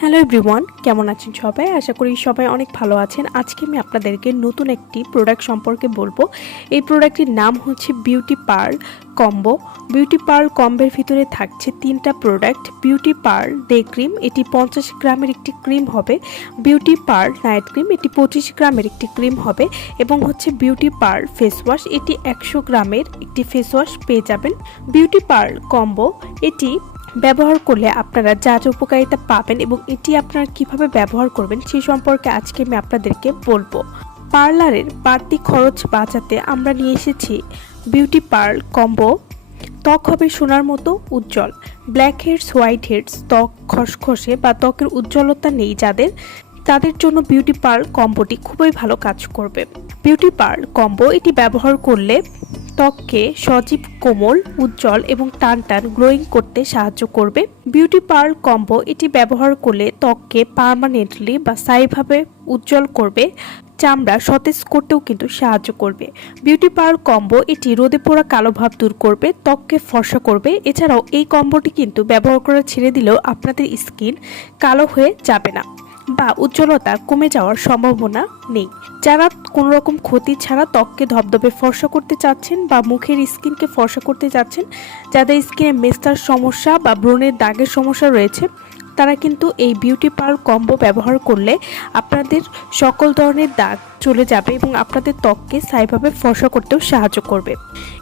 Hello everyone কেমন আছেন সবাই? আশা করি সবাই অনেক ভালো আছেন। আজকে আমি আপনাদেরকে নতুন একটি প্রোডাক্ট সম্পর্কে বলব। এই প্রোডাক্টটির নাম হচ্ছে beauty pearl combo beauty pearl কম্বের ভিতরে থাকছে তিনটা product beauty pearl day cream এটি পঞ্চাশ গ্রামের একটি ক্রিম হবে। বিউটি পার্ল নাইট ক্রিম এটি পঁচিশ গ্রামের একটি ক্রিম হবে। এবং হচ্ছে বিউটি পার্ল ফেস ওয়াশ এটি একশো গ্রামের একটি ফেস ওয়াশ পেয়ে যাবেন। বিউটি পার্ল কম্বো এটি ব্যবহার করলে আপনারা যা যা উপকারিতা পাবেন এবং এটি আপনারা কীভাবে ব্যবহার করবেন সেই সম্পর্কে আজকে আমি আপনাদেরকে বলব। পার্লারের বাড়তি খরচ বাঁচাতে আমরা নিয়ে এসেছি বিউটি পার্ল, কম্বো, ত্বক হবে সোনার মতো উজ্জ্বল। ব্ল্যাক হেডস, হোয়াইট হেডস, ত্বক খসখসে বা ত্বকের উজ্জ্বলতা নেই যাদের, তাদের জন্য বিউটি পার্ল, কম্বোটি খুবই ভালো কাজ করবে। বিউটি পার্ল, কম্বো এটি ব্যবহার করলে ত্বককে সজীব, কোমল, উজ্জ্বল এবং টান টান গ্লোয়িং করতে সাহায্য করবে। বিউটি পার্ল কম্বো এটি ব্যবহার করলে ত্বককে পার্মানেন্টলি বা স্থায়ীভাবে উজ্জ্বল করবে। চামড়া সতেজ করতেও কিন্তু সাহায্য করবে। বিউটি পার্ল কম্বো এটি রোদে পোড়া কালো ভাব দূর করবে, ত্বককে ফর্সা করবে। এছাড়াও এই কম্বোটি কিন্তু ব্যবহার করা ছেড়ে দিলেও আপনাদের স্কিন কালো হয়ে যাবে না বা উজ্জ্বলতা কমে যাওয়ার সম্ভাবনা নেই। যারা কোনো রকম ক্ষতি ছাড়া ত্বককে ধবধবে, ফর্সা করতে চাচ্ছেন বা মুখের স্কিনকে ফর্সা করতে চাচ্ছেন, যাদের স্কিনে মেস্তার সমস্যা বা ব্রণের দাগের সমস্যা রয়েছে তারা কিন্তু এই বিউটি পার্ল কম্বো ব্যবহার করলে আপনাদের সকল ধরনের দাগ চলে যাবে এবং আপনাদের ত্বককে স্থায়ীভাবে ফর্সা করতেও সাহায্য করবে।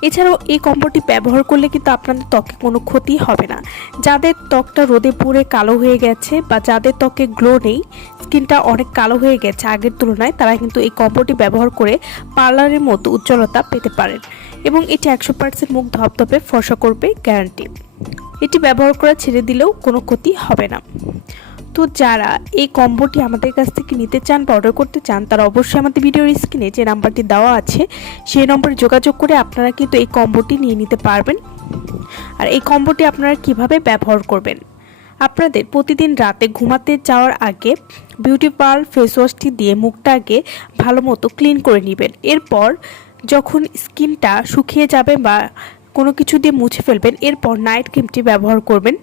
এছাড়াও এই কম্বোটি ব্যবহার করলে কিন্তু আপনাদের ত্বকে কোনো ক্ষতি হবে না। যাদের ত্বকটা রোদে পুড়ে কালো হয়ে গেছে বা যাদের ত্বকে গ্লো নেই, স্কিনটা অনেক কালো হয়ে গেছে আগের তুলনায়, তারা কিন্তু এই কম্বোটি ব্যবহার করে পার্লারের মতো উজ্জ্বলতা পেতে পারেন এবং এটি একশো পার্সেন্ট মুখ ধপধপে ফর্সা করবে গ্যারান্টি এটি ব্যবহার করা ছেড়ে দিলেও কোনো ক্ষতি হবে না। তো যারা এই কম্বোটি আমাদের কাছ থেকে নিতে চান বা অর্ডার করতে চান, তারা অবশ্যই আমাদের ভিডিওর স্ক্রিনে যে নাম্বারটি দেওয়া আছে, সেই নম্বরে যোগাযোগ করে আপনারা কিন্তু এই কম্বোটি নিয়ে নিতে পারবেন। আর এই কম্বোটি আপনারা কীভাবে ব্যবহার করবেন? আপনাদের প্রতিদিন রাতে ঘুমাতে যাওয়ার আগে বিউটি পার্ল ফেস ওয়াশটি দিয়ে মুখটা আগে ভালো মতো ক্লিন করে নেবেন। এরপর যখন স্কিনটা শুকিয়ে যাবে বা কোনো কিছু দিয়ে মুছে ফেলবেন, এরপর নাইট ক্রিমটি ব্যবহার করবেন।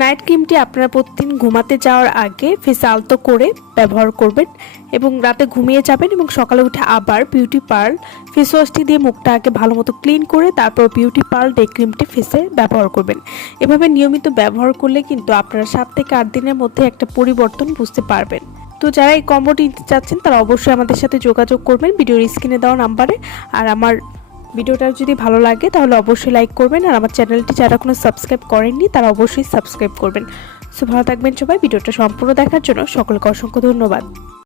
নাইট ক্রিমটি আপনারা প্রতিদিন ঘুমাতে যাওয়ার আগে ফেস আলতো করে ব্যবহার করবেন এবং রাতে ঘুমিয়ে যাবেন এবং সকালে উঠে আবার বিউটি পার্ল ফেস ওয়াশটি দিয়ে মুখটা আগে ভালো মতো ক্লিন করে তারপর বিউটি পার্ল ডে ক্রিমটি ফেসে ব্যবহার করবেন। এভাবে নিয়মিত ব্যবহার করলে কিন্তু আপনারা সাত থেকে আট দিনের মধ্যে একটা পরিবর্তন বুঝতে পারবেন। তো যারা এই কম্বোটি নিতে চাচ্ছেন তারা অবশ্যই আমাদের সাথে যোগাযোগ করবেন, ভিডিওর স্ক্রিনে দেওয়া নাম্বারে আর আমার ভিডিওটা যদি ভালো লাগে, তাহলে অবশ্যই লাইক করবেন। আর আমার চ্যানেলটি যারা কোনো সাবস্ক্রাইব করেননি, তারা অবশ্যই সাবস্ক্রাইব করবেন। সো ভালো থাকবেন সবাই। ভিডিওটা সম্পূর্ণ দেখার জন্য সকলকে অসংখ্য ধন্যবাদ।